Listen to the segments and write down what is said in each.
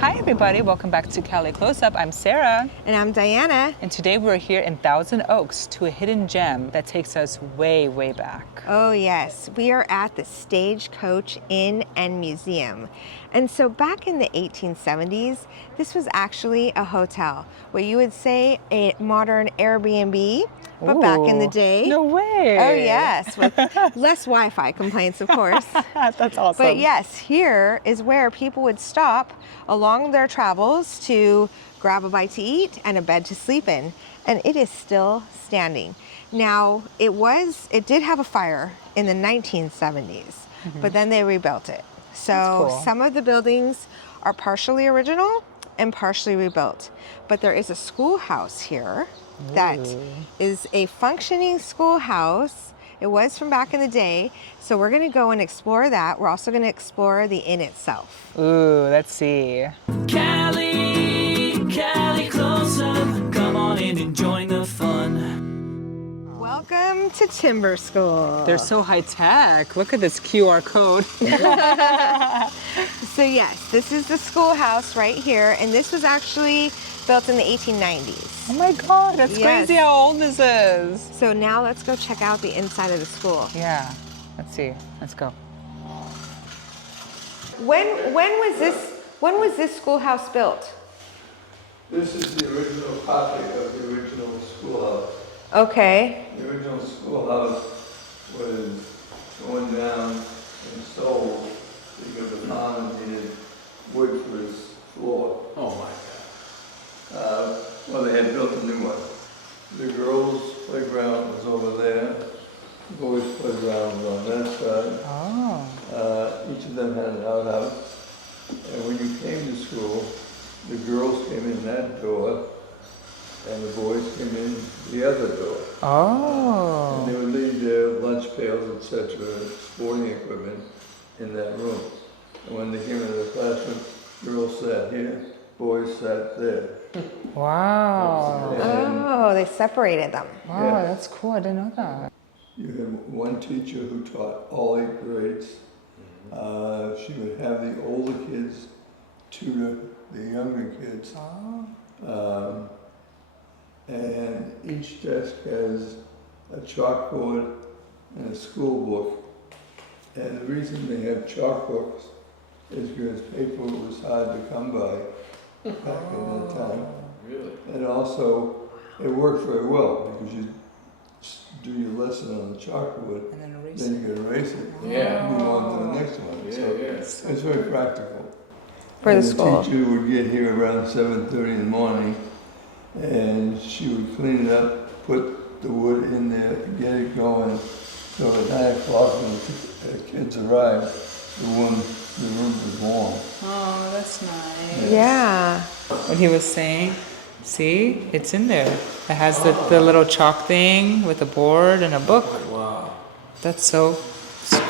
Hi everybody, welcome back to Cali Close-Up. I'm Sara. And I'm Diana. And today we're here in Thousand Oaks to a hidden gem that takes us way, way back. Oh yes, we are at the Stagecoach Inn and Museum. And so back in the 1870s, this was actually a hotel, what you would say a modern Airbnb, but Ooh, back in the day. No way. Oh yes, with less Wi-Fi complaints, of course. That's awesome. But yes, here is where people would stop along their travels to grab a bite to eat and a bed to sleep in. And it is still standing. Now, it did have a fire in the 1970s, but then they rebuilt it. So cool. Some of the buildings are partially original and partially rebuilt. But there is a schoolhouse here that is a functioning schoolhouse. It was from back in the day. So we're gonna go and explore that. We're also gonna explore the inn itself. Ooh, let's see. Cali Close-Up. Come on in and join the fun. Welcome to Timber School. They're so high tech. Look at this QR code. So yes, this is the schoolhouse right here. And this was actually built in the 1890s. Oh my God, that's crazy how old this is. So now let's go check out the inside of the school. Yeah, let's see. Let's go. When was this schoolhouse built? This is the original copy of the original schoolhouse. Okay. The original schoolhouse was going down and sold because the farmer needed wood for his floor. Oh my God. Well, they had built a new one. The girls' playground was over there. The boys' playground was on that side. Oh. Each of them had an outhouse. And when you came to school, the girls came in that door, and the boys came in the other door. Oh. And they would leave their lunch pails, etc., sporting equipment in that room. And when they came into the classroom, girls sat here, boys sat there. Wow. And Oh, they separated them. Wow, Yeah. that's cool. I didn't know that. you had one teacher who taught all 8 grades. She would have the older kids tutor the younger kids. Oh. And each desk has a chalkboard and a school book. And the reason they have chalk books is because paper was hard to come by back in that time. Really? And also, it worked very well because you do your lesson on the chalkboard, And then erase then you could erase it. Yeah. And move on to the next one. Yeah, So yeah. it's very practical. For the And school. The teacher would get here around 7:30 in the morning, and she would clean it up, put the wood in there, get it going. So at 9 o'clock when the kids arrived, the room was warm. Oh, that's nice. Yeah. What he was saying, see, it's in there. It has the little chalk thing with a board and a book. Wow. That's so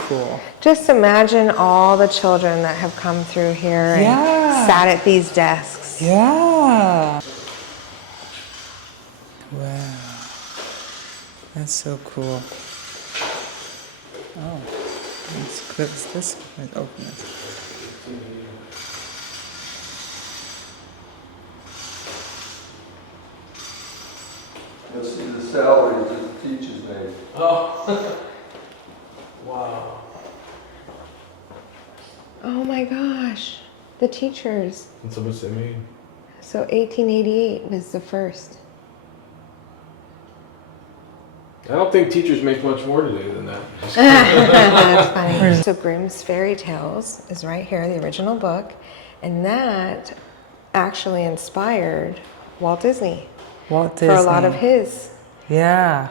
cool. Just imagine all the children that have come through here and Yeah. sat at these desks. Yeah. Wow. That's so cool. Oh, let's close this. Let's open it. You'll see the salaries that the teachers made. Oh. Wow. Oh my gosh. The teachers. That's how much they made. So 1888 was the first. I don't think teachers make much more today than that. That's funny. So Grimm's Fairy Tales is right here, the original book, and that actually inspired Walt Disney Walt Disney. for a lot of his Yeah.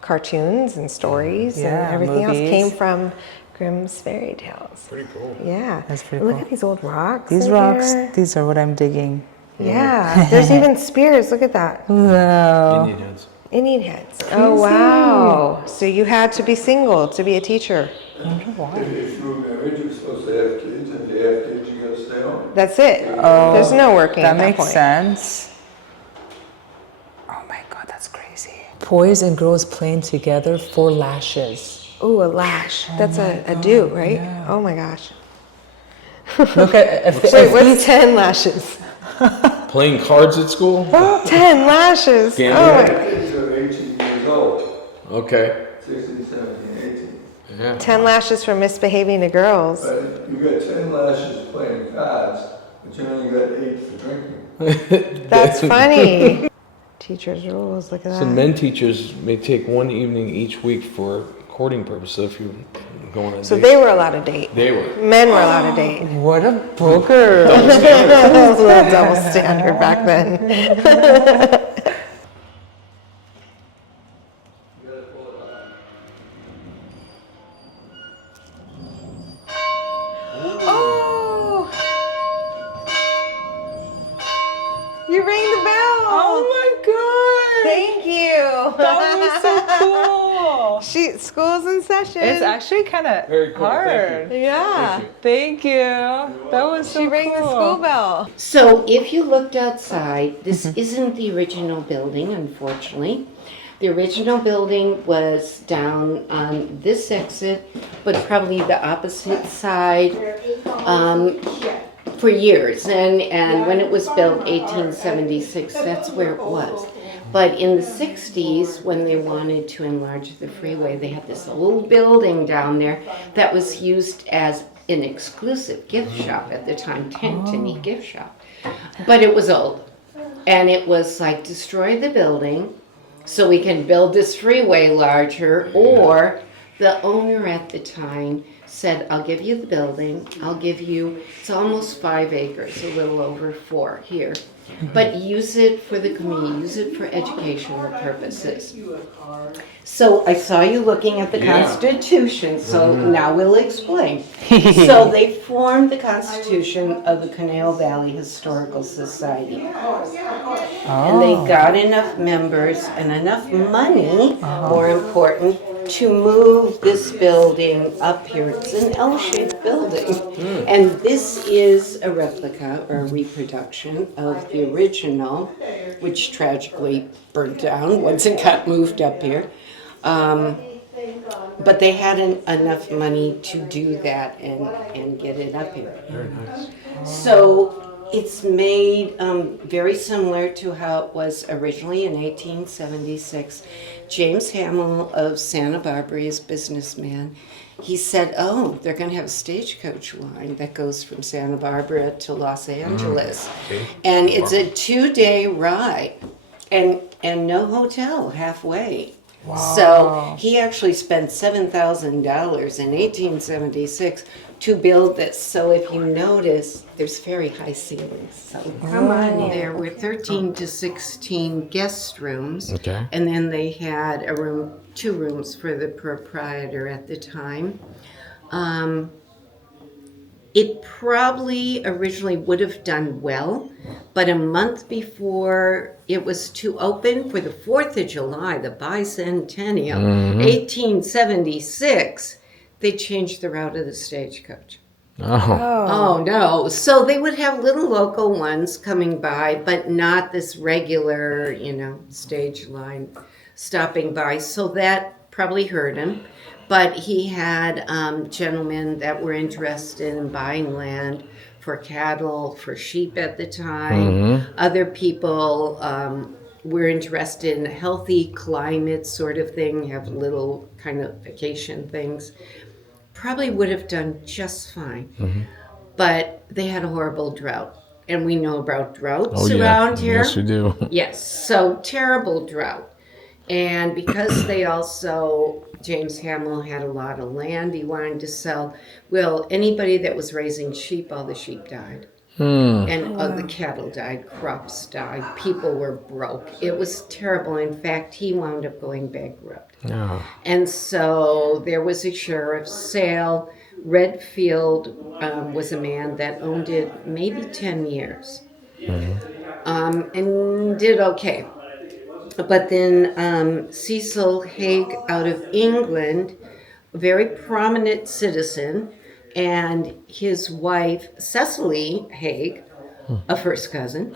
cartoons and stories Yeah, and everything movies. else came from Grimm's Fairy Tales. Pretty cool. Yeah. That's pretty Look cool. at these old rocks. These in rocks, here. these are what I'm digging. Yeah. There's even spears. Look at that. Wow. Indian heads. Indian heads. Oh, wow. So you had to be single to be a teacher. I wonder why. If you were married, you're supposed to have kids. If you have kids, you gotta stay home. That's it. Oh, There's no working That at that makes point. sense. Oh my God, that's crazy. Boys and girls playing together for lashes. Ooh, a lash. That's a do, right? yeah. Oh my gosh. Look at Wait, what's 10 lashes? Playing cards at school? 10 lashes. Gambling? Oh, Kids are 18 years old, Okay. 16, 17, 18. Yeah. 10 lashes for misbehaving to girls. But you got 10 lashes playing cards, but you only got 8 for drinking. That's funny. Teacher's rules, look at So that. men teachers may take one evening each week for courting purposes if you go on a So date. they were allowed to date. They were. Men were allowed to date. what a booger. That was a little double standard back then. Oh! You rang the bell. Oh my god. Thank you. That was so cool. School's in session. It's actually kind Very of cool, thank hard. Yeah. Thank you. That was so She rang the cool. school bell. So if you looked outside, this isn't the original building, unfortunately. The original building was down on this exit, but probably the opposite side for years. And when it was built, 1876, that's where it was. But in the 60s, when they wanted to enlarge the freeway, they had this old building down there that was used as an exclusive gift shop at the time, tent-to-meet gift shop. But it was old. And it was like, destroy the building so we can build this freeway larger. Or the owner at the time said, I'll give you the building, I'll give you, it's almost 5 acres, a little over 4 here. But use it for the community, use it for educational purposes. So I saw you looking at the Constitution, so now we'll explain. So they formed the Constitution of the Canal Valley Historical Society. And they got enough members and enough money, more important, to move this building up here. It's an L-shaped building. And this is a replica or a reproduction of the original, which tragically burnt down once it got moved up here. But they had enough money to do that and get it up here. Very nice. So it's made very similar to how it was originally in 1876. James Hamill of Santa Barbara is a businessman. He said, oh, they're going to have a stagecoach line that goes from Santa Barbara to Los Angeles. And it's a 2-day ride and no hotel halfway. Wow. So he actually spent $7,000 in 1876 to build this. So if you notice, there's very high ceilings. So come on in. There were 13 to 16 guest rooms. Okay. And then they had 2 rooms for the proprietor at the time. It probably originally would have done well, but a month before it was to open for the 4th of July, the bicentennial, 1876, they changed the route of the stagecoach. Oh no. So they would have little local ones coming by, but not this regular, stage line stopping by. So that probably hurt him. But he had gentlemen that were interested in buying land for cattle, for sheep at the time. Other people were interested in a healthy climate sort of thing, have little kind of vacation things. Probably would have done just fine. But they had a horrible drought. And we know about droughts around here. Yes, we do. Yes, so terrible drought. And because they also, James Hamill had a lot of land he wanted to sell, well, anybody that was raising sheep, all the sheep died. And the cattle died, crops died, people were broke. It was terrible. In fact, he wound up going bankrupt. And so there was a sheriff's sale. Redfield was a man that owned it maybe 10 years and did okay. But then Cecil Haig out of England, a very prominent citizen, and his wife, Cecily Haig, a first cousin.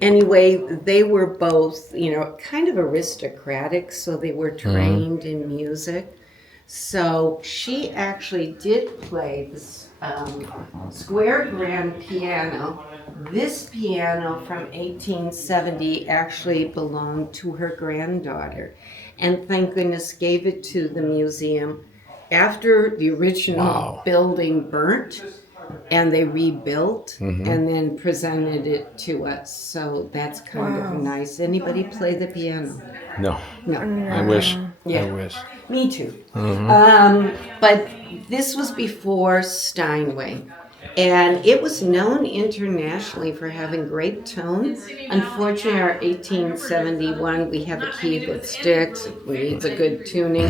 Anyway, they were both, kind of aristocratic, so they were trained in music. So she actually did play this square grand piano. This piano from 1870 actually belonged to her granddaughter, and thank goodness gave it to the museum after the original building burnt, and they rebuilt and then presented it to us. So that's kind of nice. Anybody play the piano? No. No. I wish. Yeah. I wish. Me too. But this was before Steinway. And it was known internationally for having great tone. Unfortunately, our 1871, we have a key that sticks. It needs a good tuning.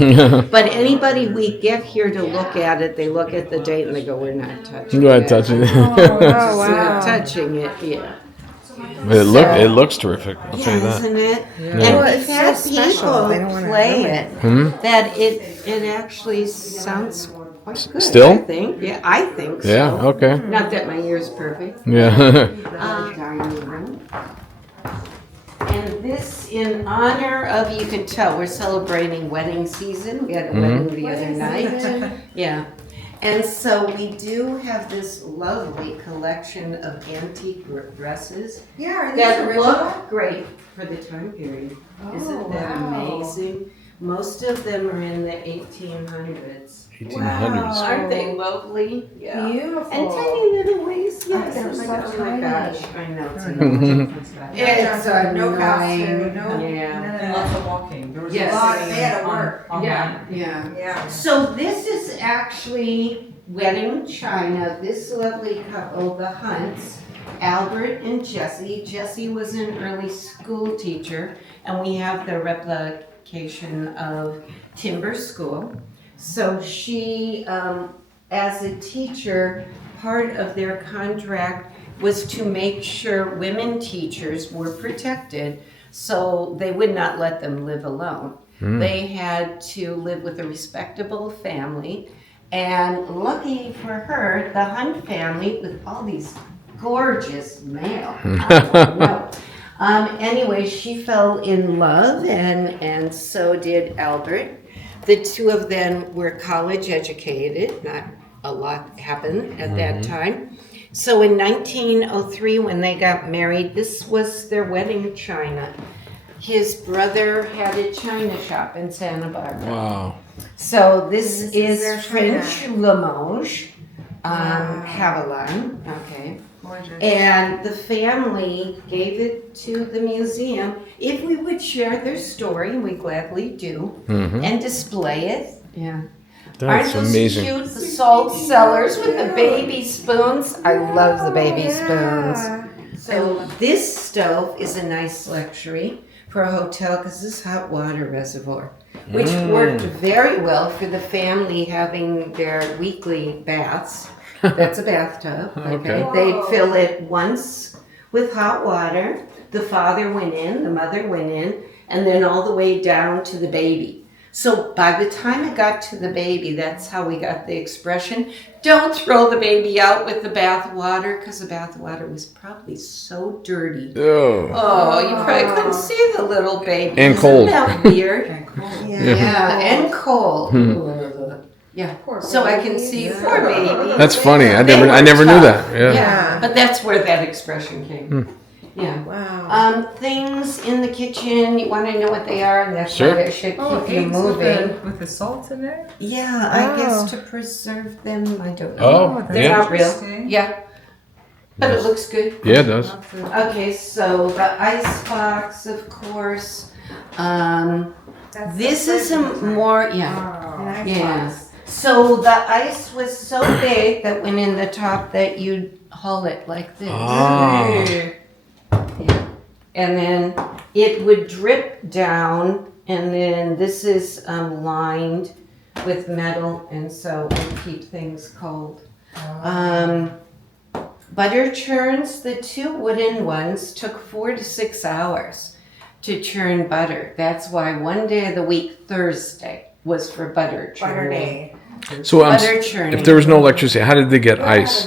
But anybody we get here to look at it, they look at the date and they go, we're not touching Go ahead, it. touch it. Oh, Not touching it, yeah. It looks terrific. I'll tell you that. Isn't it? Yeah. And Well, we've it's had so special. people I don't wanna play know it, that it actually sounds quite good. Still? I think. Yeah, I think so. Yeah, okay. Not that my ear's perfect. Yeah. Dining room. And this in honor of, you can tell, we're celebrating wedding season. We had a wedding the other night. Yeah. And so we do have this lovely collection of antique dresses Yeah, are that look great for the time period. Isn't that amazing? Most of them are in the 1800s. 1800s. Aren't they lovely? Yeah. Beautiful. And tiny little waist, yes. they're Oh my so gosh, oh my tiny. gosh. I know, it's annoying. It's No annoying. costume, no. Yeah. Lots of walking. There was Yes. a lot They had to work. Yeah, yeah. Yeah. So this is actually wedding china. This lovely couple, the Hunts, Albert and Jessie. Jessie was an early school teacher, and we have the replication of Timber School. So she, as a teacher, part of their contract was to make sure women teachers were protected, so they would not let them live alone. They had to live with a respectable family, and lucky for her, the Hunt family, with all these gorgeous male. Anyway, she fell in love, and so did Albert. The two of them were college educated. Not a lot happened at that time. So in 1903, when they got married, this was their wedding china. His brother had a china shop in Santa Barbara. Wow. So this This is is their French Limoges, Haviland, okay. Gorgeous. And the family gave it to the museum if we would share their story, and we gladly do, and display it. Yeah. That's Aren't those amazing. cute? The salt cellars with the baby spoons. I love the baby spoons. So this stove is a nice luxury for a hotel because this hot water reservoir, which worked very well for the family having their weekly baths. That's a bathtub. Okay. They'd fill it once with hot water. The father went in, the mother went in, and then all the way down to the baby. So by the time it got to the baby, that's how we got the expression, don't throw the baby out with the bath water, because the bath water was probably so dirty. Oh. Oh, you probably couldn't see the little baby. And Isn't cold. that weird? Yeah. And cold. Yeah. So I can see poor baby. That's funny. I They never were knew tough. that. Yeah. Yeah, but that's where that expression came. Yeah. Wow. Things in the kitchen, you want to know what they are, and that's Sure. why it should Oh, keep you eggs moving. with the salt in there? Yeah, I Oh. guess to preserve them, I don't know. Oh, that's They're yeah. not real. interesting. Yeah. But it looks good. Yeah, it does. Okay, so the ice box, of course. This is a more, yeah. Yeah. So the ice was so big that went in the top that you'd haul it like this. Ah. Yeah. And then it would drip down, and then this is lined with metal, and so it would keep things cold. Butter churns, the two wooden ones, took 4 to 6 hours to churn butter. That's why one day of the week, Thursday, was for butter churning. Butter day. So Butter churning. if there was no electricity, how did they get ice?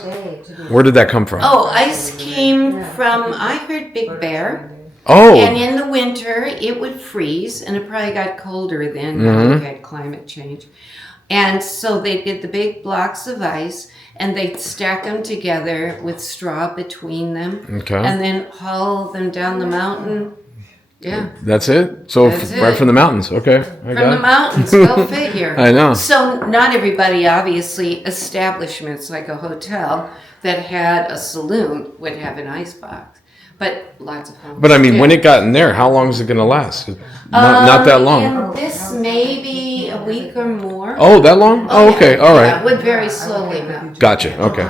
Where did that come from? Oh, ice came from, I heard Big Bear. Oh. And in the winter, it would freeze, and it probably got colder then. Mm-hmm. We had climate change. And so they'd get the big blocks of ice and they'd stack them together with straw between them. Okay. And then haul them down the mountain. Yeah. That's it? So That's right it. from the mountains. Okay. I From got the it. mountains, go figure. I know. So not everybody, obviously, establishments like a hotel that had a saloon would have an ice box. But lots of homes But I mean, did. when it got in there, how long is it going to last? Not that long. And this maybe a week or more. Oh, that long? Oh, okay. All Yeah, right. it would very slowly melt. Gotcha. Okay.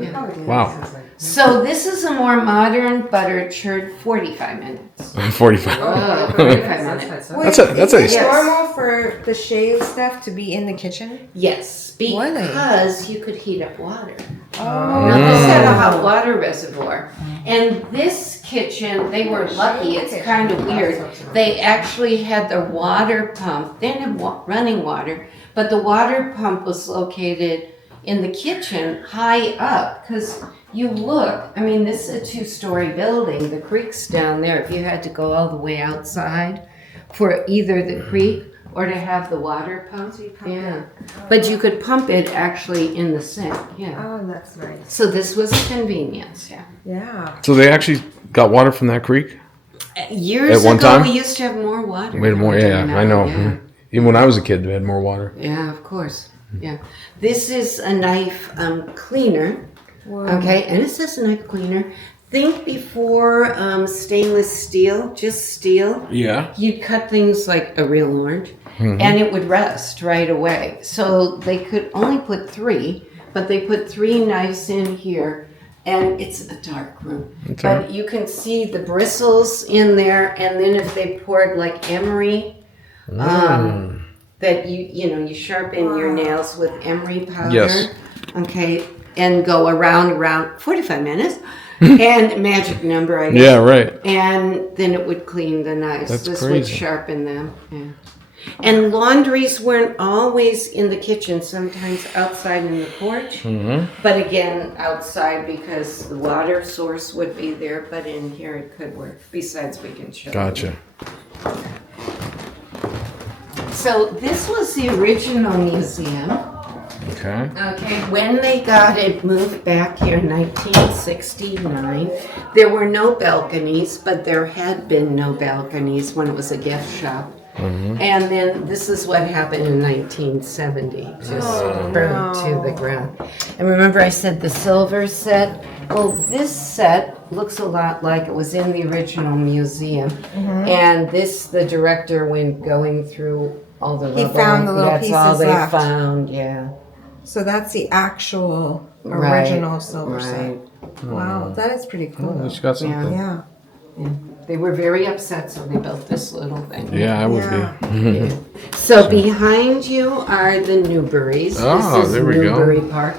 Yeah. Wow. So this is a more modern butter churn, 45 minutes. 45. Oh, 45 minutes. That's a Is it Yes. normal for the shave stuff to be in the kitchen? Yes, Really? because you could heat up water. Oh. Now this had a hot water reservoir. And this kitchen, they were lucky, it's kind of weird. They actually had the water pump, they didn't have running water, but the water pump was located in the kitchen high up. Because you look, I mean, this is a 2-story building, the creek's down there. If you had to go all the way outside for either the creek or to have the water pump. Yeah, but you could pump it actually in the sink, yeah. Oh, that's nice. So this was a convenience, yeah. Yeah. So they actually got water from that creek? Years At one ago, time? we used to have more water. Wait more. Yeah, Now, I know. Yeah. Even when I was a kid, they had more water. Yeah, of course. Yeah. This is a knife cleaner. Okay, and it says knife cleaner. Think before stainless steel, just steel. Yeah. You'd cut things like a real orange, and it would rust right away. So they could only put 3, but they put 3 knives in here, and it's a dark room. Okay. But you can see the bristles in there, and then if they poured like emery, that you sharpen your nails with emery powder. Yes. Okay, and go around 45 minutes. And magic number, I guess. Yeah, right. And then it would clean the knives. That's This would crazy. sharpen them. Yeah. And laundries weren't always in the kitchen, sometimes outside in the porch. Mm-hmm. But again, outside because the water source would be there, but in here it could work. Besides, we can show you. Gotcha. So this was the original museum. Okay. Okay, when they got it moved back here in 1969, there were no balconies, but there had been no balconies when it was a gift shop. And then this is what happened in 1970, just burned to the ground. And remember I said the silver set? Well, this set looks a lot like it was in the original museum. And this, the director, when going through all the rubble, found the little that's all pieces they left. found, yeah. So that's the actual Right, original silver right. set. Wow, that is pretty cool. Oh, she got something. Yeah. They were very upset, so they built this little thing. Yeah, I would Yeah. be. So behind you are the Newburys. Oh, This is there we go. Newbury Park.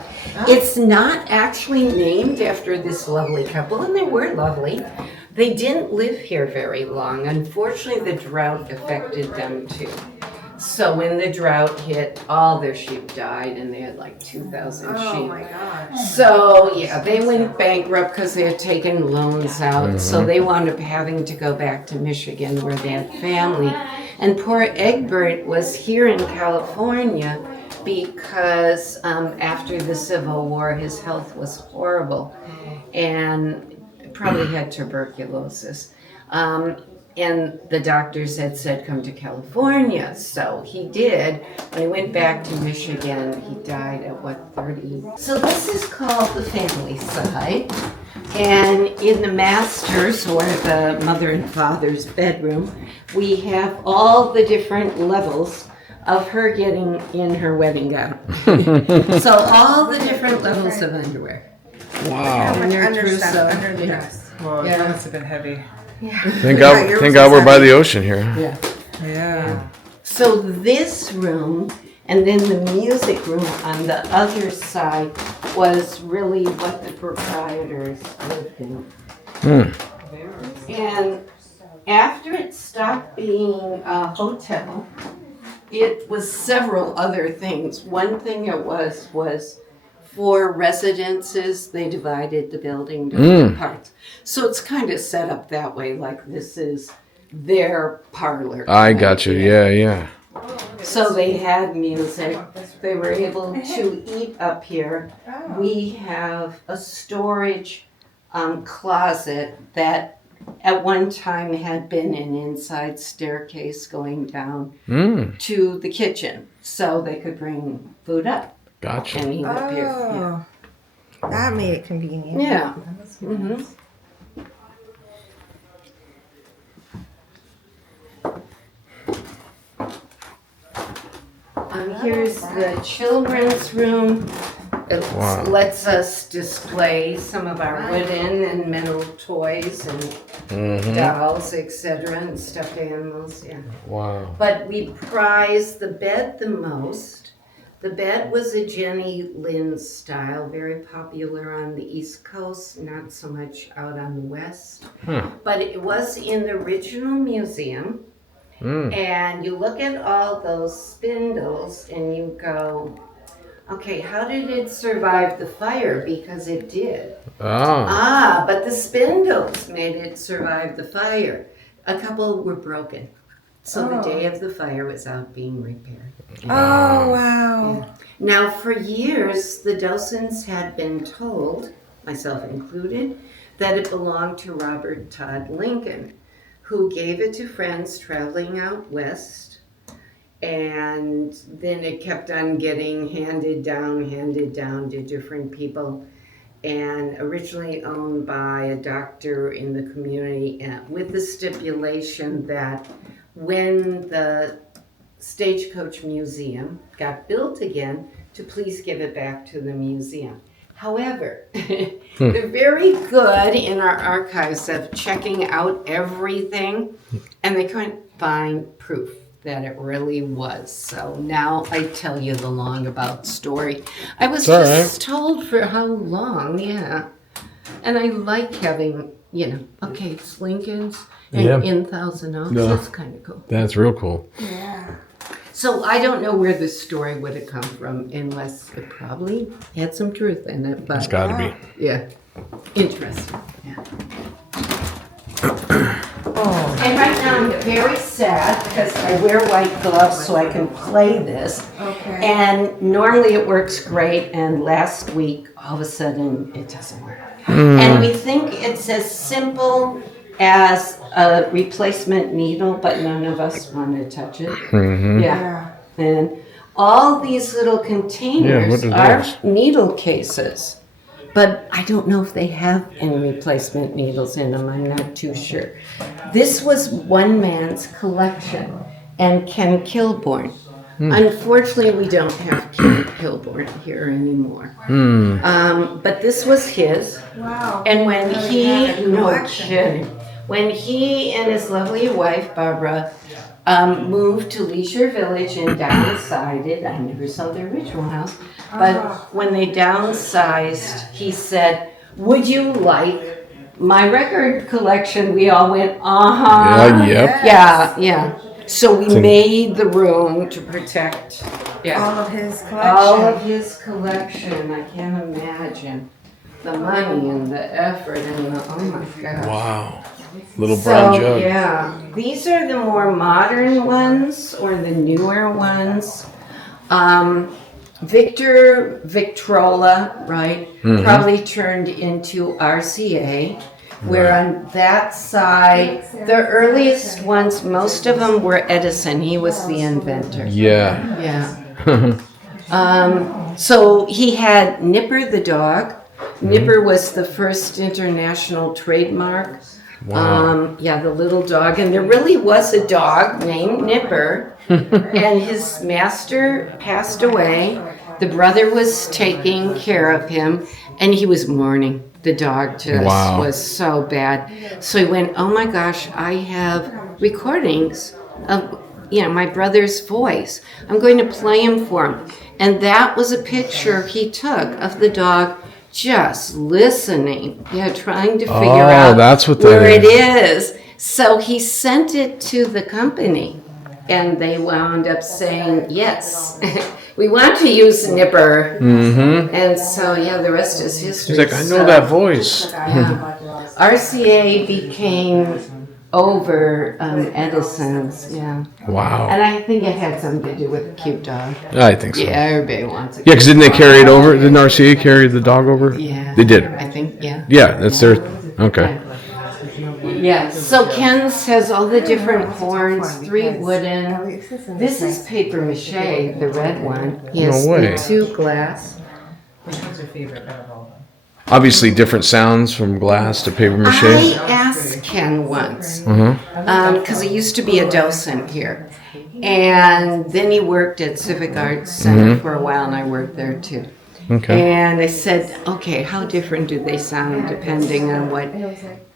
It's not actually named after this lovely couple, and they were lovely. They didn't live here very long. Unfortunately, the drought affected them too. So when the drought hit, all their sheep died, and they had like 2,000 sheep. Oh my gosh. So yeah, they went bankrupt because they had taken loans out. So they wound up having to go back to Michigan where they had family. And poor Egbert was here in California because after the Civil War, his health was horrible and probably had tuberculosis. And the doctors had said, come to California. So he did. When he went back to Michigan, he died at 30? So this is called the family side. And in the master's, or the mother and father's bedroom, we have all the different levels of her getting in her wedding gown. So all the different levels of underwear. Wow. How much Your under trousseau. stuff under the dress? Well, Yeah. that must have been heavy. Thank Yeah, yours God was we're by heavy. the ocean here. Yeah. Yeah. So this room and then the music room on the other side was really what the proprietors lived in. And after it stopped being a hotel, it was several other things. One thing it was for residences, they divided the building into different parts. So it's kind of set up that way, like this is their parlor. I got you. Yeah, yeah. So they had music. They were able to eat up here. We have a storage closet that at one time had been an inside staircase going down to the kitchen, so they could bring food up Gotcha. and eat up here. Yeah. That made it convenient. Yeah. Mm-hmm. Here's the children's room. It lets us display some of our wooden and metal toys and dolls, etc., and stuffed animals. Yeah. Wow. But we prize the bed the most. The bed was a Jenny Lind style, very popular on the East Coast, not so much out on the West. But it was in the original museum. And you look at all those spindles and you go, okay, how did it survive the fire? Because it did. But the spindles made it survive the fire. A couple were broken. So the day of the fire was out being repaired. Oh, wow. Yeah. Now, for years, the Delsons had been told, myself included, that it belonged to Robert Todd Lincoln, who gave it to friends traveling out west. And then it kept on getting handed down to different people. And originally owned by a doctor in the community, with the stipulation that when the Stagecoach Museum got built again, to please give it back to the museum. However, they're very good in our archives of checking out everything, and they couldn't find proof that it really was. So now I tell you the long about story. I was just told for how long, yeah. And I like having, okay, it's Lincoln's and in Thousand Oaks. That's kind of cool. That's real cool. Yeah. So I don't know where this story would have come from unless it probably had some truth in it. But It's got to be. yeah, interesting. Yeah. And right now I'm very sad because I wear white gloves so I can play this. Okay. And normally it works great, and last week all of a sudden it doesn't work. And we think it's as simple as a replacement needle, but none of us want to touch it. Yeah. And all these little containers are needle cases. But I don't know if they have any replacement needles in them. I'm not too sure. This was one man's collection, and Ken Kilbourne. Unfortunately, we don't have Ken Kilbourne here anymore. But this was his. Wow. And when when he and his lovely wife, Barbara, moved to Leisure Village and downsized, I never saw their original house, but when they downsized, he said, "Would you like my record collection?" We all went, Yeah. So we made the room to protect All of his collection. all of his collection. I can't imagine the money and the effort and the, oh my gosh. Wow. Little brown jug. Yeah, these are the more modern ones or the newer ones. Victrola, right, probably turned into RCA, where on that side, the earliest ones, most of them were Edison. He was the inventor. Yeah. So he had Nipper the dog. Nipper was the first international trademark. Wow. The little dog. And there really was a dog named Nipper. And his master passed away. The brother was taking care of him, and he was mourning. The dog just was so bad. So he went, oh my gosh, I have recordings of my brother's voice. I'm going to play him for him. And that was a picture he took of the dog just listening, trying to figure out that's what where that it is. So he sent it to the company, and they wound up saying, yes, we want to use Nipper. And so, the rest is history. He's like, I know that voice. RCA became over Edison's, yeah. Wow. And I think it had something to do with a cute dog. I think so. Yeah, everybody wants a Yeah, because didn't they carry it over? Didn't RCA carry the dog over? Yeah. They did. I think, yeah. Yeah, that's their. Okay. Yeah, so Ken's has all the different horns, 3 wooden. This is paper mache, the red one. He has No way. the 2 glass. Which one's your favorite out of all of them? Obviously, different sounds from glass to paper mache. I asked Ken once, because he used to be a docent here. And then he worked at Civic Arts Center for a while, and I worked there too. Okay. And I said, okay, how different do they sound depending on what?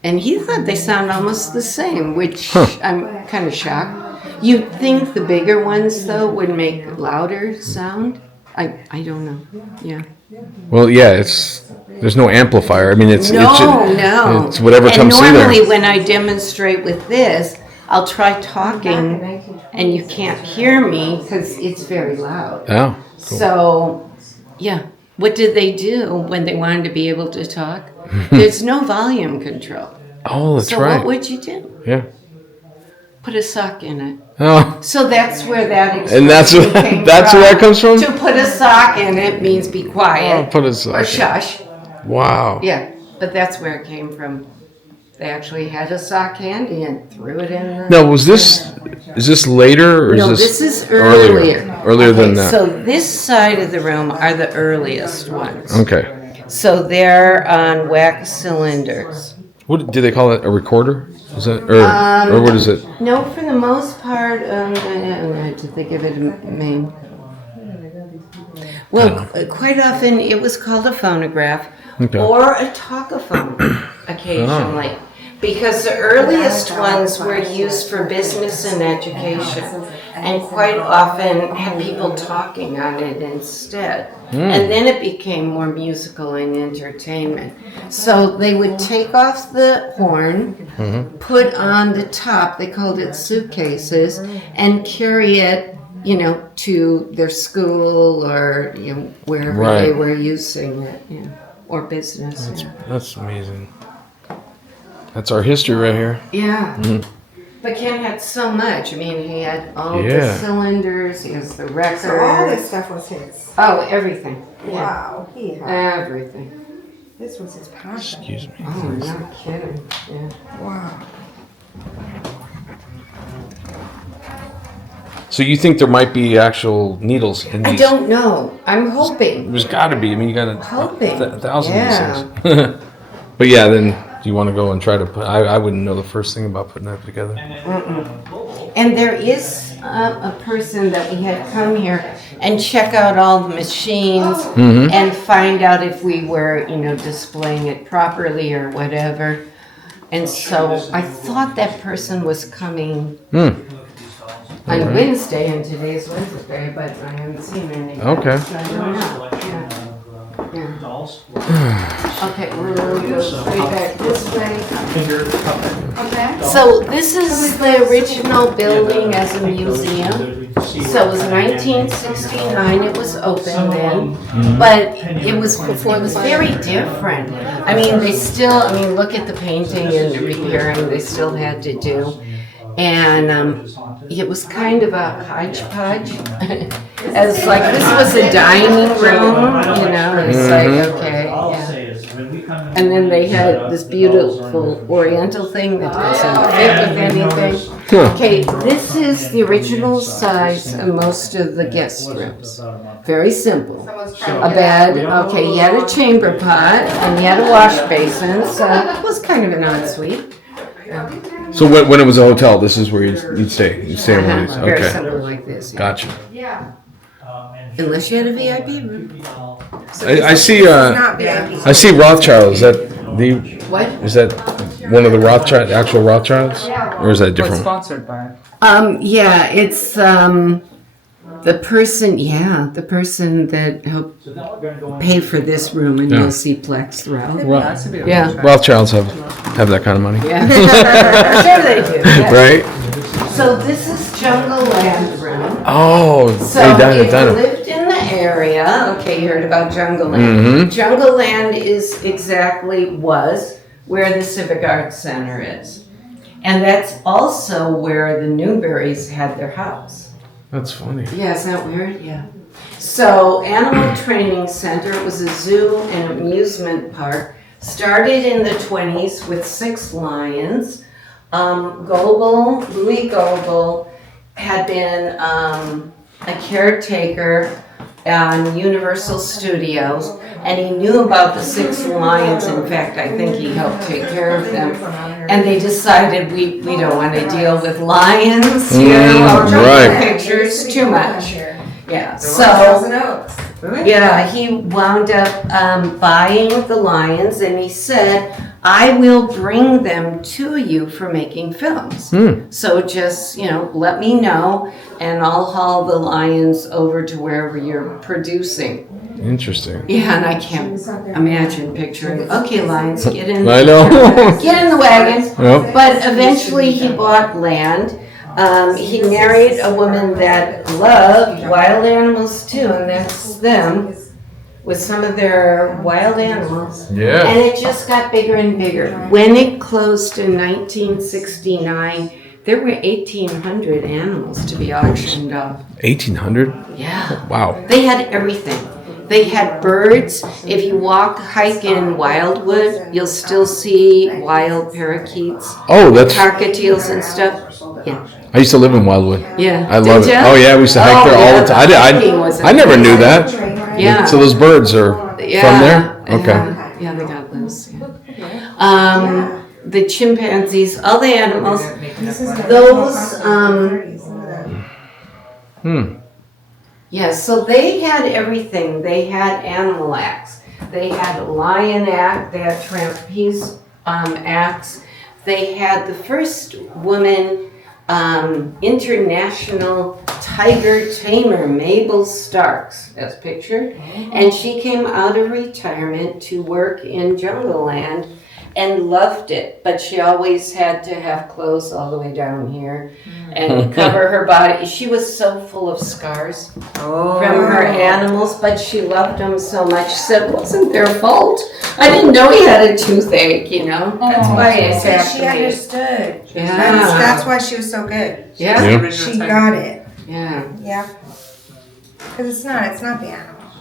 And he thought they sound almost the same, which I'm kind of shocked. You'd think the bigger ones, though, would make louder sound. I don't know. Yeah. Well, yeah, there's no amplifier. I mean, it's No. it's whatever comes through And there. normally when I demonstrate with this, I'll try talking, and you can't hear me because it's very loud. Oh, cool. So, yeah. What did they do when they wanted to be able to talk? There's no volume control. Oh, that's So right. what would you do? Yeah. Put a sock in it. Oh, So that's where that and that's expression where came that's where that comes from. To put a sock in it means be quiet Oh, put a sock or in. shush. Wow. Yeah, but that's where it came from. They actually had a sock handy and threw it in the... Now, is this later or No, is this is earlier. Earlier than Okay, that. So this side of the room are the earliest ones. Okay. So they're on wax cylinders. What do they call it? A recorder? Is that or what is it? No, for the most part, I'm gonna have to think of it in name. Well, quite often it was called a phonograph Okay. or a talkaphone occasionally. Because the earliest ones were used for business and education, and quite often had people talking on it instead. And then it became more musical and entertainment. So they would take off the horn, put on the top, they called it suitcases, and carry it, to their school or wherever Right. they were using it, or business. That's amazing. That's our history right here. Yeah. But Ken had so much. I mean, he had all the Yeah. cylinders, he has the record. So all this stuff was his. Oh, everything. Yeah. Wow. He had, Everything. this was his passion. Excuse me. Oh, not kidding. Yeah. Wow. So you think there might be actual needles in I these? don't know. I'm hoping. There's got to be. I mean, you got Hoping. 1,000 Yeah. of these things. But yeah, then do you want to go and try to put? I wouldn't know the first thing about putting that together. And there is a person that we had come here and check out all the machines and find out if we were, displaying it properly or whatever. And so I thought that person was coming on Wednesday, and today's Wednesday, but I haven't seen anything. Okay. So I don't know. Yeah. Okay, we're going to go straight back this way. Okay. So this is the original building as a museum. So it was 1969, it was open then, but it was before, it was very different. I mean, look at the painting and the repairing they still had to do. And it was kind of a hodgepodge. It's like, this was a dining room, it's like, okay, yeah. And then they had this beautiful oriental thing that doesn't fit with anything. Okay, this is the original size of most of the guest rooms. Very simple. A bed, okay, you had a chamber pot, and you had a wash basin, so it was kind of an ensuite. So when it was a hotel, this is where you'd stay. You'd stay in one of these. Very Okay. simple like this. Yeah. Gotcha. Unless you had a VIP room. I see. Not VIP. I see Rothschild. Is that the? What? Is that one of the Rothschild, actual Rothschilds, or is that What's different? sponsored by? Yeah, it's the person that helped pay for this room, and Yeah. you'll see plaques throughout. Has to be a Yeah. Rothschild. Rothschilds have that kind of money, Yeah. Sure they do. Yeah. right? So this is Jungle Land room. Oh, So hey, if you Dinah. lived in the area, okay, you heard about Jungle Land. Jungle Land was where the Civic Arts Center is. And that's also where the Newberries had their house. That's funny. Yeah, is that weird? Yeah. So, Animal Training Center, it was a zoo and amusement park. Started in the 20s with 6 lions. Louis Goebel, had been a caretaker on Universal Studios, and he knew about the 6 lions. In fact, I think he helped take care of them. And they decided we don't want to deal with lions here or right. pictures too much. Yeah, so yeah, he wound up buying the lions, and he said, I will bring them to you for making films. So just, let me know, and I'll haul the lions over to wherever you're producing. Interesting. Yeah, and I can't imagine picturing, okay, lions, get in. I know. Get in the wagon. Yep. But eventually he bought land. He married a woman that loved wild animals too, and that's them with some of their wild animals. Yeah. And it just got bigger and bigger. When it closed in 1969, there were 1,800 animals to be auctioned off. 1,800? Yeah. Wow. They had everything. They had birds. If you hike in Wildwood, you'll still see wild parakeets, Oh, that's. cockatiels and stuff. Yeah. I used to live in Wildwood. Yeah. I love Did it. ya? Oh yeah, we used to hike there all the time. hiking was I never knew amazing. that. Yeah. So those birds are from there? Okay. Yeah, they got loose. Yeah. The chimpanzees, all the animals, those, yeah, so they had everything. They had animal acts. They had a lion act. They had trapeze acts. They had the first woman international tiger tamer, Mabel Starks, as pictured. And she came out of retirement to work in Jungle Land and loved it. But she always had to have clothes all the way down here and cover her body. She was so full of scars from her animals, but she loved them so much. She said it wasn't their fault. I didn't know he had a toothache, That's why it's She understood. Yeah. That's why she was so good. Yeah. Yeah. She got it. Yeah. Yeah. Because it's not the animal.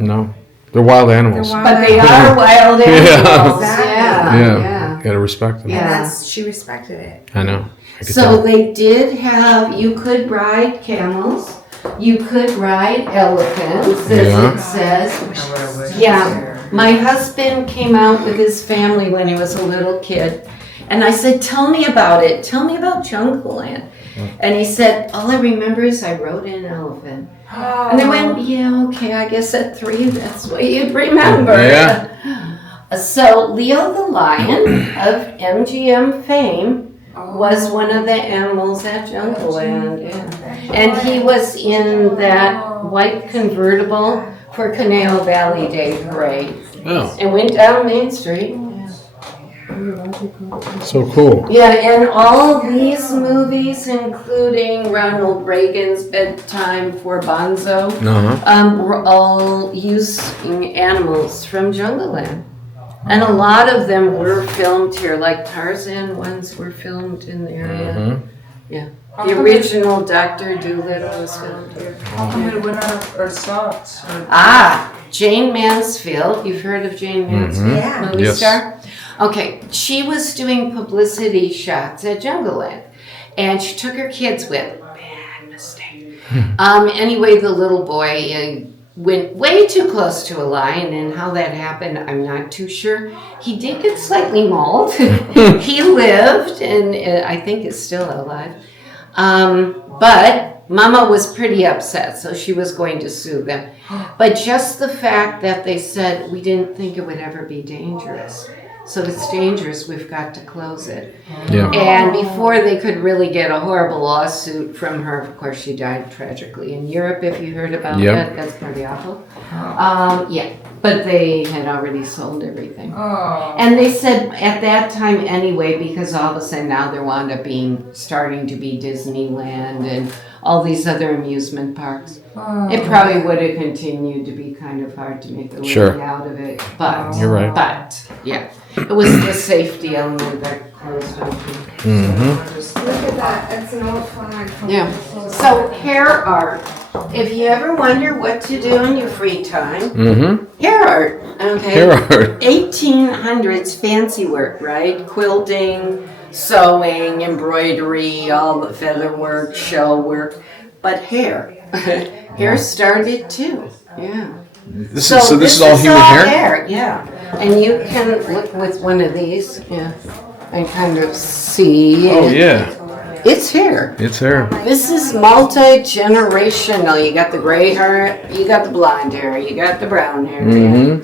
No. They're wild animals. But they are wild animals. Exactly. Yeah. Gotta respect them. Yeah. And she respected it. I know. I could So tell. they did have, you could ride camels, you could ride elephants, as Yeah. it says. Yeah. My husband came out with his family when he was a little kid, and I said, tell me about it. Tell me about Jungle Land. And he said, all I remember is I rode an elephant. And I went, yeah, okay, I guess at 3, that's what you'd remember. Yeah. So Leo the lion of MGM fame was one of the animals at Jungle Land. Yeah. And he was in that white convertible for Canal Valley Day Parade. Oh, And went down Main Street. so cool. Yeah, and all these movies, including Ronald Reagan's Bedtime for Bonzo, were all using animals from Jungle Land. And a lot of them were filmed here, like Tarzan ones were filmed in the area. Yeah. The original Dr. Dolittle was filmed here. How come it went out of our socks? Jane Mansfield. You've heard of Jane Mansfield? Yeah. Movie Yes. star? Okay, she was doing publicity shots at Jungle Land, and she took her kids with. Bad mistake. Anyway, the little boy went way too close to a lion, and how that happened, I'm not too sure. He did get slightly mauled. He lived, and I think is still alive. But Mama was pretty upset, so she was going to sue them. But just the fact that they said, we didn't think it would ever be dangerous. So it's dangerous, we've got to close it. Yeah. And before they could really get a horrible lawsuit from her, of course she died tragically in Europe, if you heard about that. That's pretty awful. Yeah, but they had already sold everything. And they said at that time anyway, because all of a sudden now there wound up starting to be Disneyland and all these other amusement parks. It probably would have continued to be kind of hard to make a living out of it. But You're right. But yeah. It was the safety element that closed them. Look at that. It's an old flag. Yeah. So hair art. If you ever wonder what to do in your free time, hair art. Okay. Hair art. 1800s fancy work, right? Quilting, sewing, embroidery, all the feather work, shell work, but hair. Hair started too. Yeah. This is all human hair? Yeah. And you can look with one of these, yeah, and kind of see. Oh yeah, It's hair. it's hair. This is multi-generational. You got the gray hair, you got the blonde hair, you got the brown hair.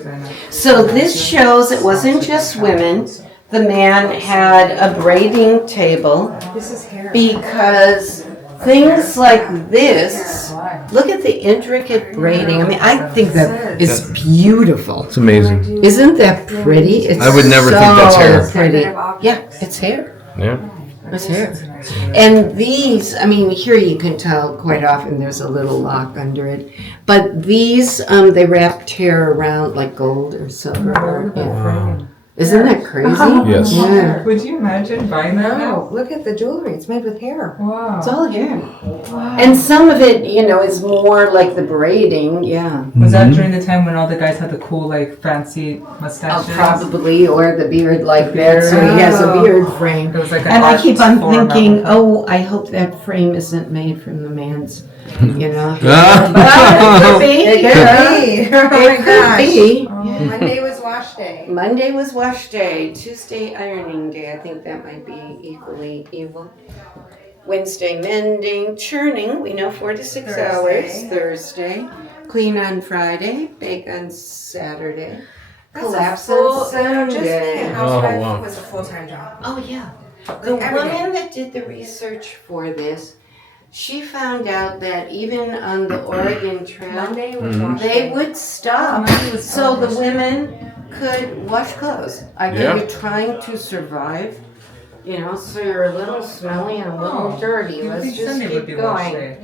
So this shows it wasn't just women. The man had a braiding table This is hair. because things like this, look at the intricate braiding. I mean, I think that is beautiful. It's amazing. Isn't that pretty? It's I would never think that's hair. Pretty. Yeah, it's hair. Yeah. It's hair. And these, I mean, here you can tell quite often there's a little lock under it. But these, they wrapped hair around like gold or silver. Yeah. Isn't that crazy? Yes. Yeah. Would you imagine buying that No, now? look at the jewelry. It's made with hair. Wow. It's all hair. And some of it, you know, is more like the braiding. Yeah. Was that during the time when all the guys had the cool, like, fancy mustaches? Probably, or the beard like that, so he has a beard frame. It was like an And I art keep on form thinking, of- oh, I hope that frame isn't made from the man's, you know. Ah. Well, it could be. It yeah. could be. Oh my It could gosh. be. Monday was wash day. Monday was wash day. Tuesday ironing day. I think that might be equally evil. Wednesday mending, churning. We know 4 to 6 hours. Thursday. Clean on Friday. Bake on Saturday. Collapse on Just being a Sunday. housewife Oh, wow. was a full-time job. Oh yeah. The every day. woman that did the research for this, she found out that even on the Oregon Trail, Monday was wash they day. would stop so the women could wash clothes. I think Yeah. you're trying to survive, you know, so you're a little smelly and a little dirty. You Let's think just Sunday would keep be wash going. day?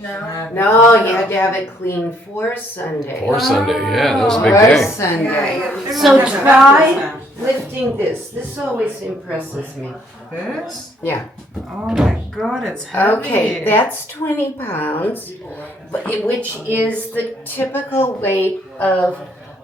No, you had to have it clean for Sunday. Or Sunday, yeah, that was a big For day. Sunday. Yeah, So try lifting this. This always impresses me. This? Yeah. Oh my god, it's heavy. Okay, that's 20 pounds, which is the typical weight of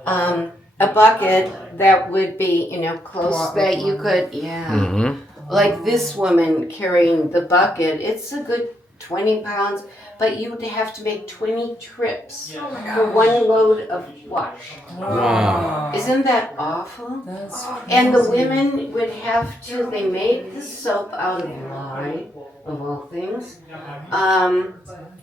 a bucket that would be, you know, close that you could, yeah. Like this woman carrying the bucket, it's a good 20 pounds, but you would have to make 20 trips for one load of wash. Wow. Isn't that awful? That's And the women would have to, they made the soap out of lye, of all things.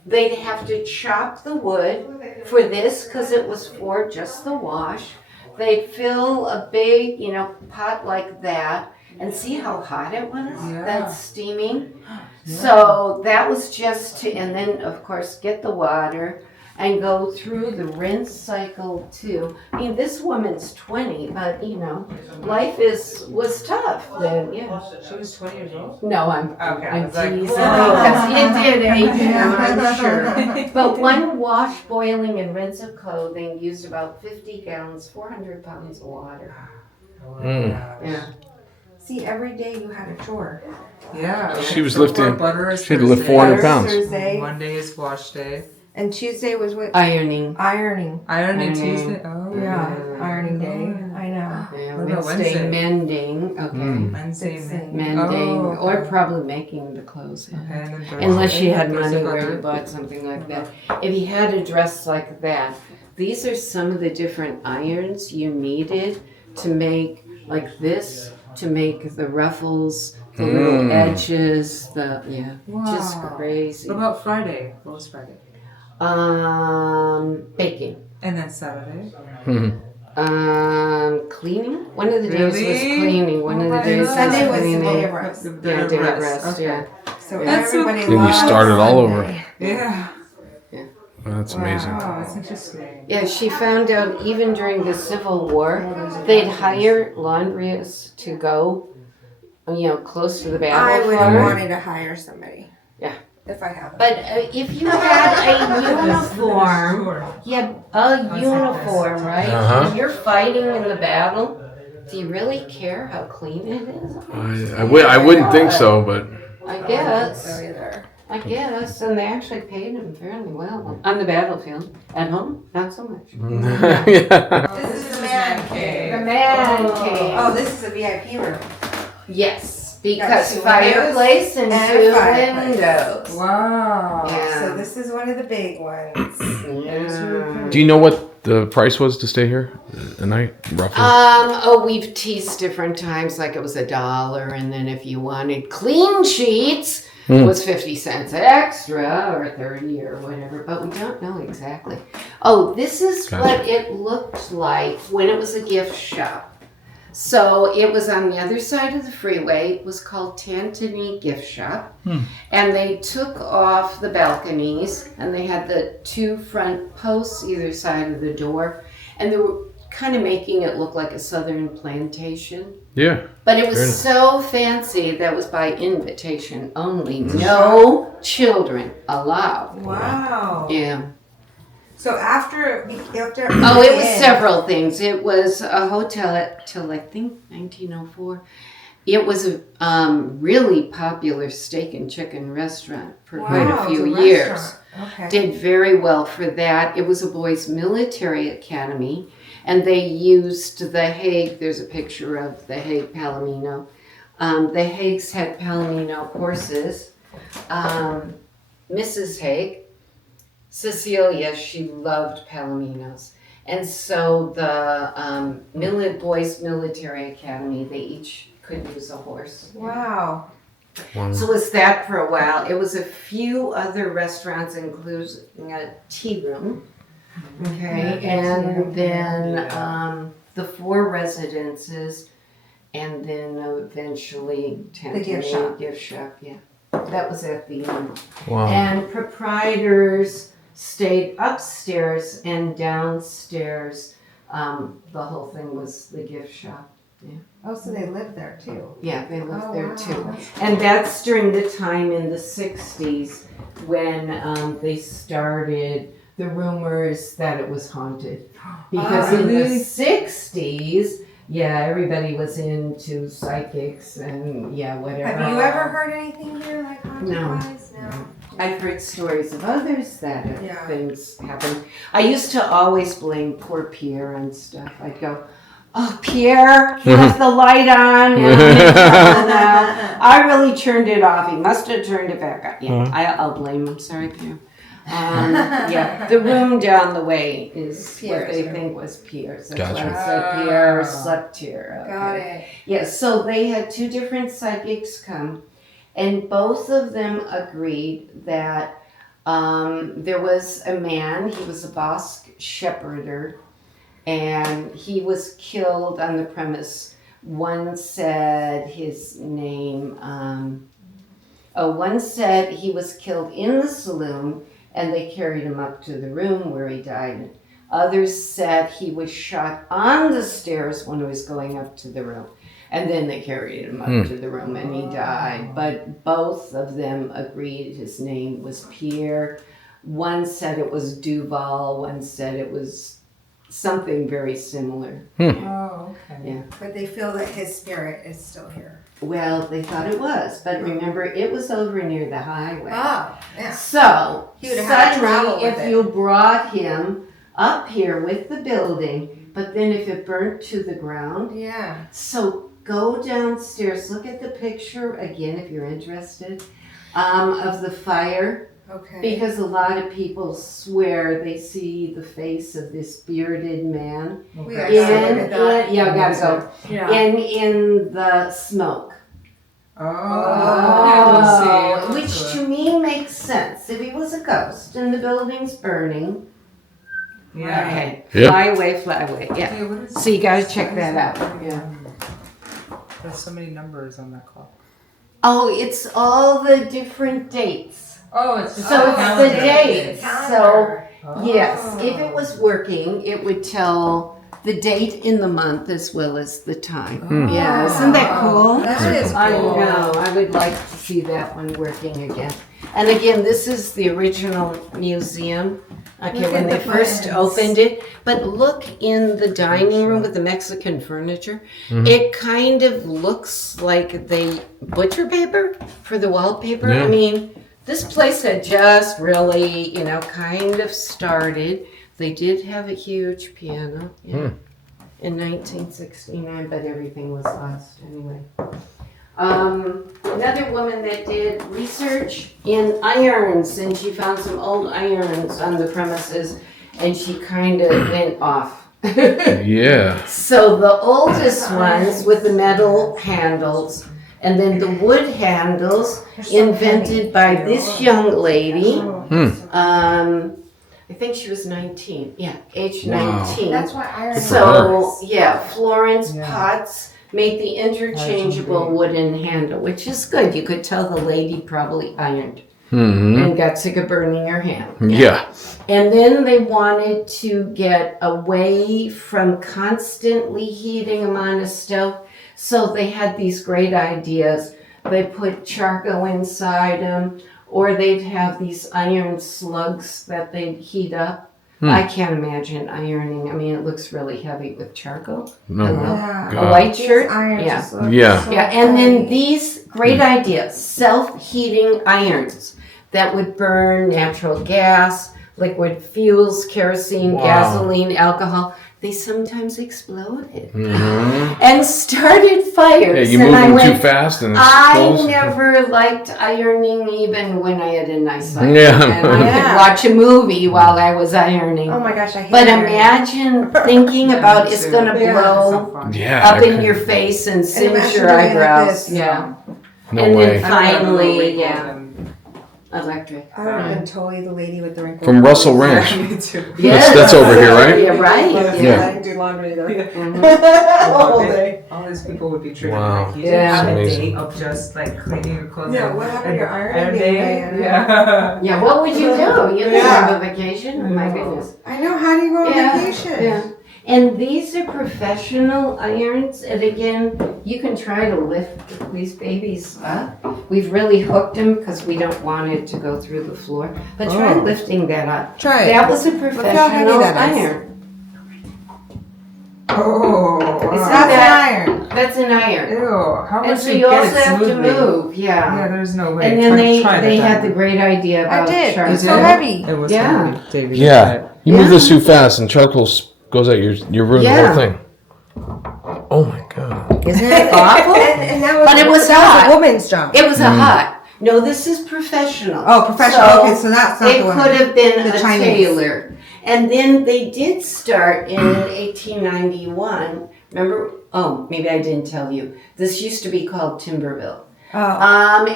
They'd have to chop the wood for this because it was for just the wash. They'd fill a big, you know, pot like that and see how hot it was? Yeah. That's steaming. So that was just to, and then of course get the water and go through the rinse cycle too. I mean, this woman's 20, but you know, life was tough then. Yeah. She was 20 years old? No, I'm Okay, I was like, teasing whoa. because it did age him, I'm sure. But one wash, boiling, and rinse of clothing used about 50 gallons, 400 pounds of water. Yeah. See, every day you had a chore. Yeah. She was So lifting- for butter is she had to lift Thursday. 400 pounds. Thursday, Monday is wash day. and Tuesday was what? Ironing. Ironing. Ironing Ironing. Tuesday. Oh. Yeah, ironing day. I know. Yeah, What about Wednesday, Wednesday? mending. Okay. Wednesday. Fixing. Mending, Oh, or okay. probably making the clothes. Yeah. Okay, and then Thursday. Unless you had Thursday money where you butter. bought something like that. If you had a dress like that, these are some of the different irons you needed to make like this, to make the ruffles, the little edges, just Wow. crazy. What about Friday? What was Friday? Baking. And then Saturday? Cleaning? One of the days was Really? cleaning. One of the days Sunday was cleaning. the day of rest. The Yeah, day of rest, Okay. yeah. So That's so everybody cool. Then you loves start it all over. Sunday. Yeah. That's amazing. Oh, that's interesting. Yeah, she found out even during the Civil War, they'd hire laundries to go, you know, close to the I would have battlefield. wanted to hire somebody. Yeah. If I have. But if you had a uniform, Sure. you had a uniform, right? Uh-huh. When you're fighting in the battle, Do you really care how clean it is? I wouldn't think so, but I guess, and they actually paid him fairly well on the battlefield. At home, not so much. yeah. This is the man cave. The man cave. Oh, this is a VIP room. Yes, because two fireplace and and two fireplace. windows. Wow. Yeah. So this is one of the big ones. Yeah. Do you know what the price was to stay here a night, roughly? We've teased different times, like it was $1, and then if you wanted clean sheets, it was 50 cents extra, or 30 or whatever, but we don't know exactly. Oh, this is Gotcha. what it looked like when it was a gift shop. So it was on the other side of the freeway. It was called Tantony Gift Shop. And they took off the balconies, and they had the two front posts either side of the door. And they were kind of making it look like a southern plantation. Yeah. But it was Fair enough. so fancy that was by invitation only. No children allowed. Wow. Yeah. So after Oh, it was several things. It was a hotel till I think 1904. It was a really popular steak and chicken restaurant for quite a few years. Okay. Did very well for that. It was a boys' military academy, and they used the Hague. There's a picture of the Hague Palomino. The Hagues had Palomino horses. Mrs. Hague, Cecilia, she loved Palominos. And so the Boys Military Academy, they each could use a horse. Wow. So it was that for a while. It was a few other restaurants, including a tea room. Okay, and then the 4 residences, and then eventually gift Gift shop, yeah. That was at the end. Wow. And proprietors stayed upstairs, and downstairs, the whole thing was the gift shop. Yeah. Oh, so they lived there too. Yeah, they lived there wow. too. And that's during the time in the 60s when they started the rumors that it was haunted. Because in the 60s, yeah, everybody was into psychics and whatever. Have you ever heard anything here like haunted No. wise? No. I've heard stories of others that Yeah. things happen. I used to always blame poor Pierre on stuff. I'd go, "Oh, Pierre, he left the light on, and I'm in trouble now. I really turned it off. He must have turned it back on." Yeah, I'll blame him. Sorry, Pierre. Yeah, the room down the way is what they think was Pierre's. That's Gotcha. why I said Pierre slept here. Okay. Got it. Yeah, so they had 2 different psychics come, and both of them agreed that there was a man, he was a Basque shepherder, and he was killed on the premise. One said his name, one said he was killed in the saloon, and they carried him up to the room where he died. Others said he was shot on the stairs when he was going up to the room. And then they carried him up to the room and he died. But both of them agreed his name was Pierre. One said it was Duval. One said it was something very similar. Oh, okay. Yeah. But they feel that his spirit is still here. Well, they thought it was. But remember, it was over near the highway. Oh, yeah. So, He would have had to travel suddenly, with if it. you brought him up here with the building, but then if it burnt to the ground, Yeah. so go downstairs, look at the picture again if you're interested, of the fire, Okay. because a lot of people swear they see the face of this bearded man We in, gotta look at that. yeah, I gotta go, Yeah. in the smoke. Oh. Which to me makes sense. If he was a ghost and the building's burning, Yeah. okay, Yeah. fly away, yeah. Hey, what is So you gotta check that out. Yeah. There's so many numbers on that clock. Oh, it's all the different dates. Oh, it's just So a it's the calendar. dates. Calendar. Yes, if it was working, it would tell the date in the month as well as the time. Yeah, isn't that cool? That is cool. I know. I would like to see that one working again. And again, this is the original museum. Okay, Look when at they the first buttons. opened it. But look in the dining room with the Mexican furniture. It kind of looks like they butcher paper for the wallpaper. Yeah. I mean, this place had just really, kind of started. They did have a huge piano in 1969, but everything was lost anyway. Another woman that did research in irons, and she found some old irons on the premises, and she kind of went off. Yeah. So the oldest ones with the metal handles, and then the wood handles invented by this young lady. I think she was 19. Yeah, age Wow. 19. That's why iron. So, yeah, Florence Potts made the interchangeable wooden handle, which is good. You could tell the lady probably ironed and got sick of burning her hand. Yeah. And then they wanted to get away from constantly heating them on a stove. So they had these great ideas. They put charcoal inside them, or they'd have these iron slugs that they'd heat up. I can't imagine ironing. I mean, it looks really heavy with charcoal. No. Yeah. A white shirt? Iron Yeah. just looks Yeah. so Yeah, and then pretty. these great ideas, self-heating irons that would burn natural gas, liquid fuels, kerosene, Wow. gasoline, alcohol. They sometimes exploded and started fires. Yeah, you and move I them too went, fast and it I explodes. never liked ironing even when I had a nice iron. Yeah. And I Yeah. could watch a movie while I was ironing. Oh my gosh, I hate But iron. imagine thinking about it's going to Yeah. blow Yeah. up that in could- your face and singe imagine your doing it like eyebrows. this. Yeah. No and way. then finally, electric. I would have been totally the lady with the wrinkles. From Russell Ranch. Me too. That's over here, right? Yeah, right. Yeah. I didn't do laundry either. All these people would be triggered. Wow. Like, you Yeah. didn't have a Amazing. date of just like cleaning your clothes. Yeah, and- what happened to your and ironing day? day? Yeah. Yeah, what would you do? You didn't Yeah. have a vacation? Oh my goodness. I know. How do you go on Yeah, vacation? Yeah. And these are professional irons, and again, you can try to lift these babies up. We've really hooked them because we don't want it to go through the floor. But try Oh. lifting that up. Try it. That was a how heavy professional that is. iron. Oh. It's wow. not That's that- an iron. That's an iron. Ew. How And would so you you get also it have to smoothly? move, Yeah, there's no way. And then Try they that had the time. great idea I about did. charcoal. It's so heavy. It was Yeah. heavy, David. Yeah. You move Yeah. this too fast and charcoal goes out. You're ruining the Yeah. whole thing. Oh my god. Isn't it awful? And that was, But it was that hot. was a woman's job. It was a hot. No, this is professional. Oh, professional. Okay, so that's not it the one. could have been The a Chinese. tailor. And then they did start in 1891. Remember? Oh, maybe I didn't tell you. This used to be called Timberville. Oh.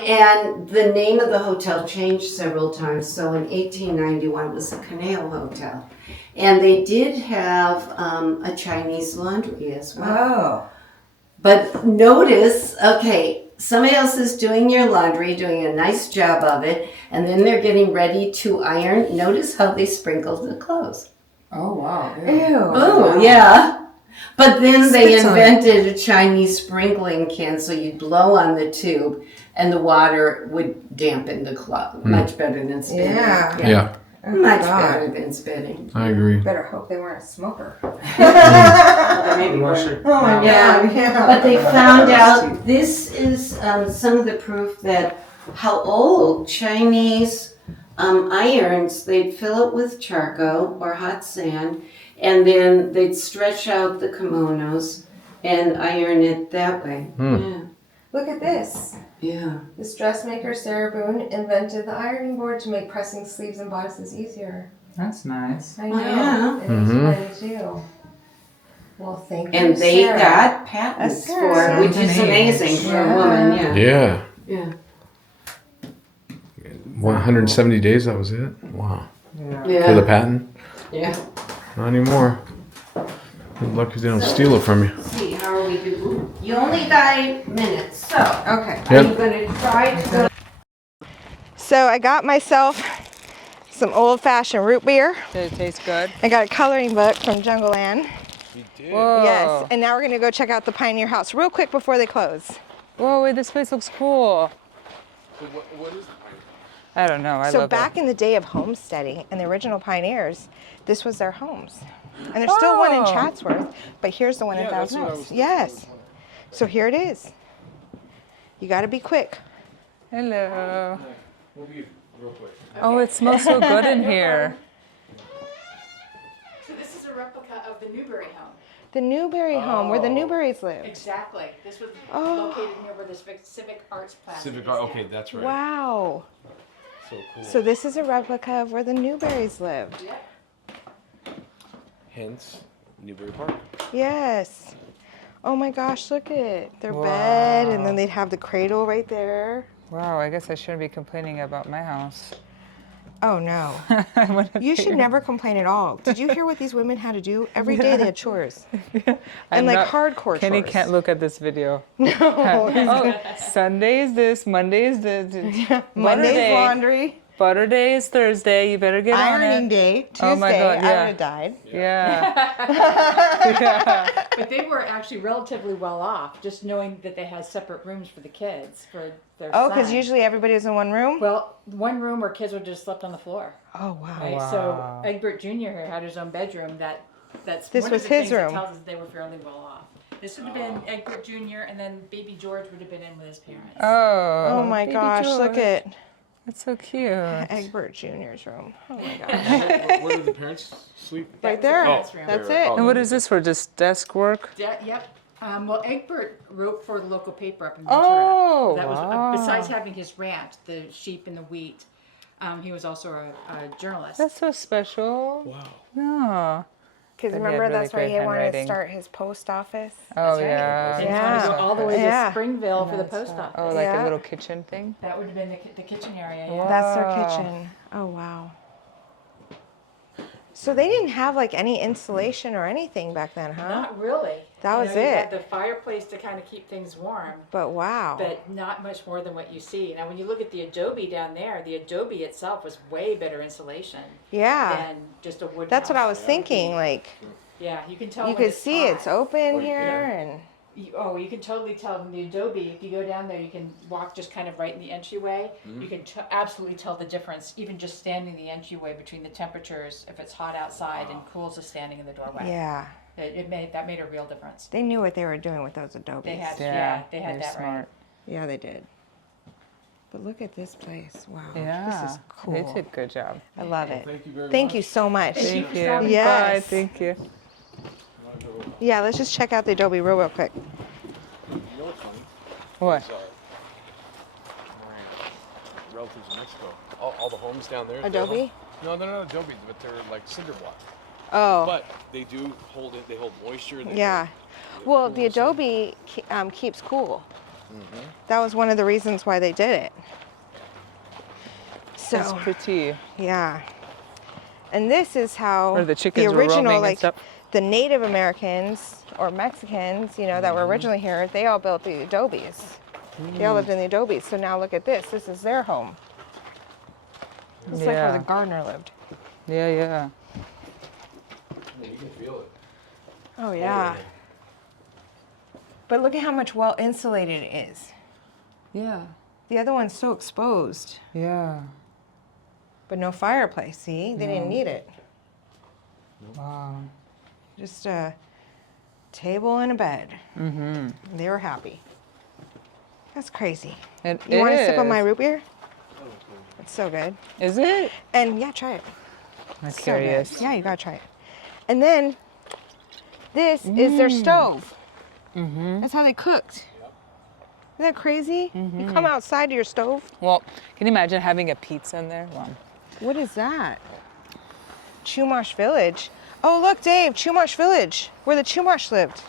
And the name of the hotel changed several times. So in 1891 it was the Canal Hotel. And they did have a Chinese laundry as well. Oh. But notice, okay, somebody else is doing your laundry, doing a nice job of it, and then they're getting ready to iron. Notice how they sprinkled the clothes. Oh wow. Ew. Oh, yeah. But then they Spits on it. invented a Chinese sprinkling can, so you'd blow on the tube, and the water would dampen the cloth. Much better than spitting. Yeah. Yeah. Oh, Much God. better than spitting. I agree. Better hope they weren't a smoker. Maybe wash it. Oh my Yeah. God. Yeah. But they found out this is some of the proof that how old Chinese irons, they'd fill it with charcoal or hot sand, and then they'd stretch out the kimonos and iron it that way. Look at this. Yeah. This dressmaker, Sarah Boone, invented the ironing board to make pressing sleeves and bodices easier. That's nice. I know. yeah. And it's money too. Well, thank you, And they Sarah. got patents That's for it, Sarah. which is amazing for a woman. Yeah. Yeah. Yeah. 170 days. That was it. Wow. Yeah. For the Yeah. patent. Yeah. Not anymore. Good luck if they don't steal it from you. Let's see, how are we doing? You only got 8 minutes, so Okay. are Yep. you going to try to go? So I got myself some old-fashioned root beer. Did it taste good? I got a coloring book from Jungle Land. Whoa. Yes. And now we're gonna go check out the Pioneer House real quick before they close. Whoa, wait, this place looks cool. I don't know. I So love back it. in the day of homesteading and the original pioneers, this was their homes. And there's still one in Oh. Chatsworth, but here's the one in Thousand Oaks. Yes. So here it is. You got to be quick. Hello. We'll be real quick. Oh, it smells so good in here. So this is a replica of the Newberry home. The Newberry home where the Newberries lived. Exactly. This was Oh. located near where the Civic Arts Plaza Civic is Art. now. Okay, that's right. Wow. So cool. So this is a replica of where the Newberries lived. Yep. Hence, Newbury Park. Yes. Oh my gosh, look at their bed, and then they'd have the cradle right there. Wow, I guess I shouldn't be complaining about my house. Oh no. I wanna You be- should never complain at all. Did you hear what these women had to do? Every day they had chores. I'm And like not- hardcore Kenny chores. can't look at this video. No. Oh, Sunday is this, Monday is this. Butter Monday's day. laundry. Butter day is Thursday. You better get Ironing on it. day. Tuesday. Oh my God, I yeah. would have died. Yeah. But they were actually relatively well off, just knowing that they had separate rooms for the kids, for their Oh, because son. usually everybody was in one room? Well, one room where kids would just slept on the floor. Oh, wow. Right? So Egbert Jr. here had his own bedroom. That's This one was of the his things that room. tells us they were fairly well off. This would have been Egbert Jr. and then baby George would have been in with his parents. Oh my baby gosh, look George. at That's so cute. Egbert Jr.'s room. Oh my gosh. Where did the parents sleep? Right there. parents' room. That's there. it. And what is this for? Just desk work? Yep. Well, Egbert wrote for the local paper up in Ventura. Oh, That was wow. besides having his ranch, the sheep and the wheat. He was also a journalist. That's so special. Wow. No. Because Then he had remember, really that's where great he wanted to handwriting. start his post office. Oh, right. yeah. They wanted to go all the way Yeah. to Springville for the post office. Oh, like Yeah. a little kitchen thing? That would have been the kitchen area. Yeah. That's their Wow. kitchen. Oh, wow. So they didn't have like any insulation or anything back then, huh? Not really. That was You had it. the fireplace to kind of keep things warm, But wow. but not much more than what you see. Now, when you look at the adobe down there, the adobe itself was way better insulation Yeah. than just a wood. That's what I house. was thinking. Like, Yeah, you can tell. you when could it's see hot. it's open here and. You can totally tell from the adobe. If you go down there, you can walk just kind of right in the entryway. You can absolutely tell the difference, even just standing in the entryway between the temperatures, if it's hot outside and cool just standing in the doorway. Yeah. It made a real difference. They knew what they were doing with those adobes. They had, Yeah, they had they're that smart. right. Yeah, they did. But look at this place. Wow. Yeah. This is cool. They did a good job. I love it. Thank you very Thank much. you so much. Thank you. Bye. Yes. Thank you. Yeah, let's just check out the adobe real quick. You know what's funny? What? Is, my relatives in Mexico. All the homes down there. their Adobe? homes- No, they're not adobe, but they're like cinder block. Oh. But they do hold it. They hold moisture. They Yeah. Well, the adobe keeps cool. That was one of the reasons why they did it. So, That's pretty. yeah. And this is how Where the chickens were original, roaming and like stuff. the Native Americans or Mexicans, that were originally here, they all built the adobes. They all lived in the adobes. So now look at this. This is their home. It's like where Yeah. the gardener lived. Yeah, yeah. You can feel it. Oh, yeah. But look at how much well insulated it is. Yeah. The other one's so exposed. Yeah. But no fireplace, see? They didn't need it. Wow. Just a table and a bed. Mm-hmm. They were happy. That's crazy. It You want to sip on is. my root beer? It's so good. Is it? And yeah, try it. I'm So good. curious. Yeah, you gotta try it. And then this is their stove. Mm-hmm. That's how they cooked. Isn't that crazy? You come outside to your stove. Well, can you imagine having a pizza in there? Wow. What is that? Chumash Village. Oh, look, Dave, Chumash Village, where the Chumash lived.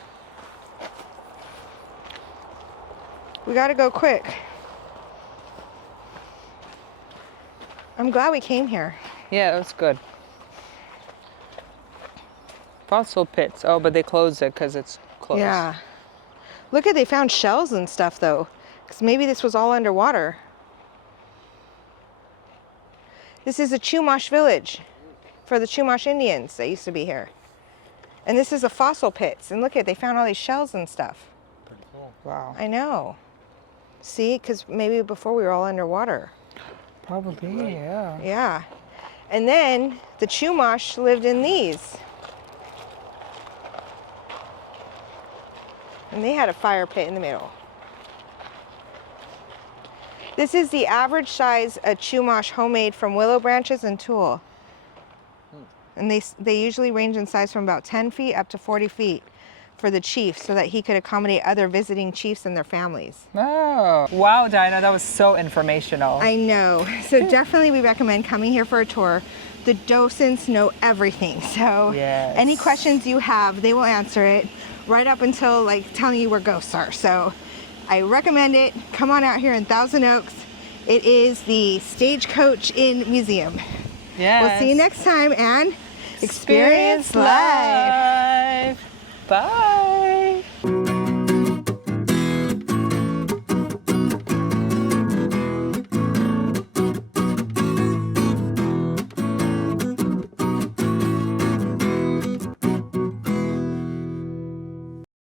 We gotta go quick. I'm glad we came here. Yeah, that's good. Fossil pits. Oh, but they closed it because it's closed. Yeah. Look at, they found shells and stuff though, because maybe this was all underwater. This is a Chumash village for the Chumash Indians that used to be here. And this is a fossil pits. And look at, they found all these shells and stuff. Pretty cool. Wow. I know. See, because maybe before we were all underwater. Probably, yeah. Yeah. And then the Chumash lived in these. And they had a fire pit in the middle. This is the average size a Chumash homemade from willow branches and tulle. And they usually range in size from about 10 feet up to 40 feet for the chief so that he could accommodate other visiting chiefs and their families. Oh, wow, Diana, that was so informational. I know. So definitely we recommend coming here for a tour. The docents know everything. So Yes. any questions you have, they will answer it right up until like telling you where ghosts are. So I recommend it. Come on out here in Thousand Oaks. It is the Stagecoach Inn Museum. Yes. We'll see you next time and experience life. Bye.